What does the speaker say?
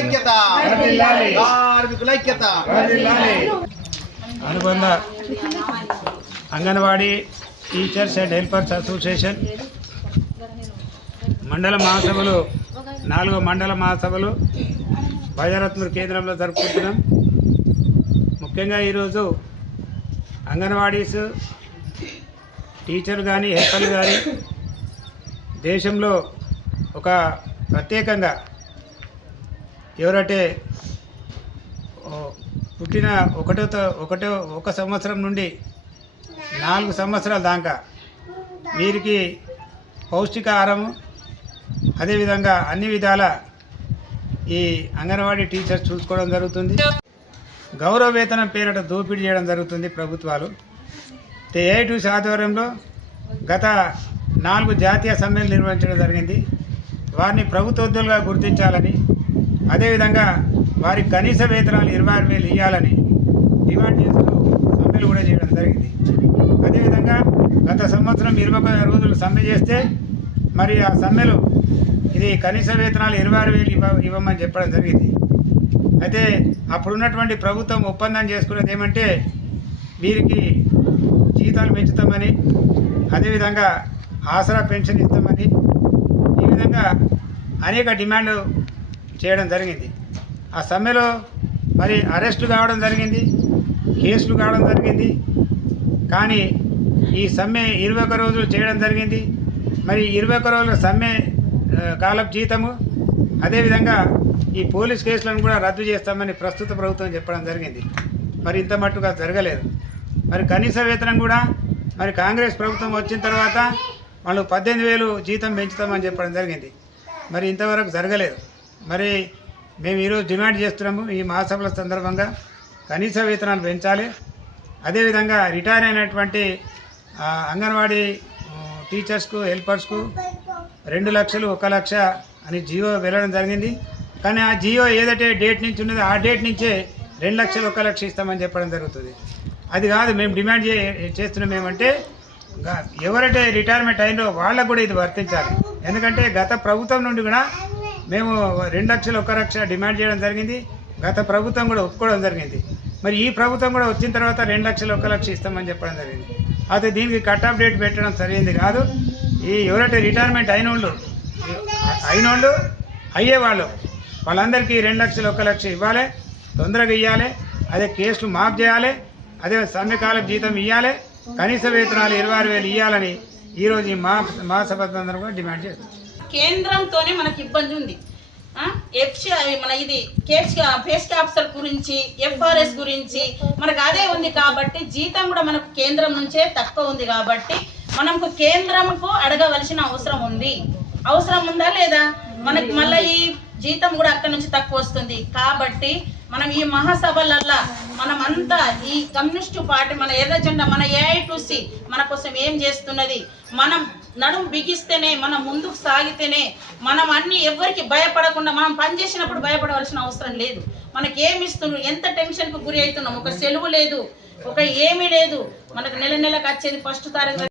ఐక్యత. కార్మికుల ఐక్యత. అనుబంధ anganwadi teachers and helpers association మండల మహాసభలు నాలుగో మండల మహాసభలు భజరత్నూర్ కేంద్రంలో జరుపుకుంటున్నాం. ముఖ్యంగా ఈరోజు అంగన్వాడీస్ టీచర్ కానీ హెల్పర్లు కానీ దేశంలో ఒక ప్రత్యేకంగా ఎవరంటే పుట్టిన ఒకటో ఒకటో ఒక సంవత్సరం నుండి నాలుగు సంవత్సరాల దాకా వీరికి పౌష్టికాహారము అదేవిధంగా అన్ని విధాల ఈ అంగన్వాడీ టీచర్స్ చూసుకోవడం జరుగుతుంది. గౌరవ వేతనం పేరిట దోపిడీ చేయడం జరుగుతుంది ప్రభుత్వాలు. ఏఐటీసీ ఆధ్వర్యంలో గత నాలుగు జాతీయ సమ్మెలు నిర్వహించడం జరిగింది. వారిని ప్రభుత్వ ఉద్యోగులుగా గుర్తించాలని అదేవిధంగా వారి కనీస వేతనాలు ఇరవై ఆరు వేలు ఇవ్వాలని డిమాండ్ చేస్తూ సమ్మెలు కూడా చేయడం జరిగింది. అదేవిధంగా గత సంవత్సరం ఇరవై ఒక రోజులు సమ్మె చేస్తే మరి ఆ సమ్మెలు ఇది కనీస వేతనాలు ఇరవై ఆరు వేలు ఇవ్వ ఇవ్వమని చెప్పడం జరిగింది. అయితే అప్పుడున్నటువంటి ప్రభుత్వం ఒప్పందం చేసుకున్నది ఏమంటే వీరికి జీతాలు పెంచుతామని అదేవిధంగా ఆసరా పెన్షన్ ఇస్తామని ఈ విధంగా అనేక డిమాండ్లు చేయడం జరిగింది. ఆ సమ్మెలో మరి అరెస్టు కావడం జరిగింది కేసులు కావడం జరిగింది. కానీ ఈ సమ్మె ఇరవై ఒక్క రోజులు చేయడం జరిగింది. మరి ఇరవై ఒక్క రోజుల సమ్మె కాలపు జీతము అదేవిధంగా ఈ పోలీస్ కేసులను కూడా రద్దు చేస్తామని ప్రస్తుత ప్రభుత్వం చెప్పడం జరిగింది. మరి ఇంత మట్టుగా జరగలేదు. మరి కనీస వేతనం కూడా మరి కాంగ్రెస్ ప్రభుత్వం వచ్చిన తర్వాత వాళ్ళు పద్దెనిమిది వేలు జీతం పెంచుతామని చెప్పడం జరిగింది. మరి ఇంతవరకు జరగలేదు. మరి మేము ఈరోజు డిమాండ్ చేస్తున్నాము ఈ మహాసభల సందర్భంగా కనీస వేతనాలు పెంచాలి. అదేవిధంగా రిటైర్ అయినటువంటి అంగన్వాడీ టీచర్స్కు హెల్పర్స్కు రెండు లక్షలు ఒక లక్ష అని జియో వెళ్ళడం జరిగింది. కానీ ఆ జియో ఏదైతే డేట్ నుంచి ఉన్నదో ఆ డేట్ నుంచే రెండు లక్షలు ఒక లక్ష ఇస్తామని చెప్పడం జరుగుతుంది. అది కాదు మేము డిమాండ్ చే చేస్తున్నాం ఏమంటే ఎవరైతే రిటైర్మెంట్ అయిందో వాళ్ళకు కూడా ఇది వర్తించాలి. ఎందుకంటే గత ప్రభుత్వం నుండి కూడా మేము రెండు లక్షలు ఒక లక్ష డిమాండ్ చేయడం జరిగింది. గత ప్రభుత్వం కూడా ఒప్పుకోవడం జరిగింది. మరి ఈ ప్రభుత్వం కూడా వచ్చిన తర్వాత రెండు లక్షలు ఒక లక్ష ఇస్తామని చెప్పడం జరిగింది. అయితే దీనికి కట్ ఆఫ్ డేట్ పెట్టడం సరైంది కాదు. ఈ ఎవరైతే రిటైర్మెంట్ అయిన వాళ్ళు అయిన వాళ్ళు అయ్యేవాళ్ళు వాళ్ళందరికీ రెండు లక్షలు ఒక లక్ష ఇవ్వాలి. తొందరగా ఇవ్వాలి అదే కేసులు మాఫ్ చేయాలి. అదే సమ్మెకాల జీతం ఇవ్వాలి కనీస వేతనాలు ఇరవై ఆరు వేలు ఇవ్వాలని ఈరోజు ఈ మా మహాసభ కూడా డిమాండ్ చేస్తాం కేంద్రంతోనే మనకి ఇబ్బంది ఉంది. ఎఫ్సి మన ఇది కేస్ ఫేస్ క్యాప్సల్ గురించి ఎఫ్ఆర్ఎస్ గురించి మనకు అదే ఉంది కాబట్టి జీతం కూడా మనకు కేంద్రం నుంచే తక్కువ ఉంది కాబట్టి మనకు కేంద్రంకు అడగవలసిన అవసరం ఉంది. అవసరం ఉందా లేదా? మనకు మళ్ళీ ఈ జీతం కూడా అక్కడ నుంచి తక్కువ వస్తుంది. కాబట్టి మనం ఈ మహాసభలల్లా మనం అంతా ఈ కమ్యూనిస్టు పార్టీ మన ఎర్ర జెండా మన ఏఐ టు సి మన కోసం ఏం చేస్తున్నది? మనం నడుము బిగిస్తేనే మనం ముందుకు సాగితేనే మనం అన్ని ఎవరికి భయపడకుండా మనం పని చేసినప్పుడు భయపడవలసిన అవసరం లేదు. మనకి ఏమి ఇస్తున్నారు ఎంత టెన్షన్కు గురి అవుతున్నాం? ఒక సెలవు లేదు ఒక ఏమీ లేదు. మనకు నెల నెలకు వచ్చేది ఫస్ట్ తారీఖు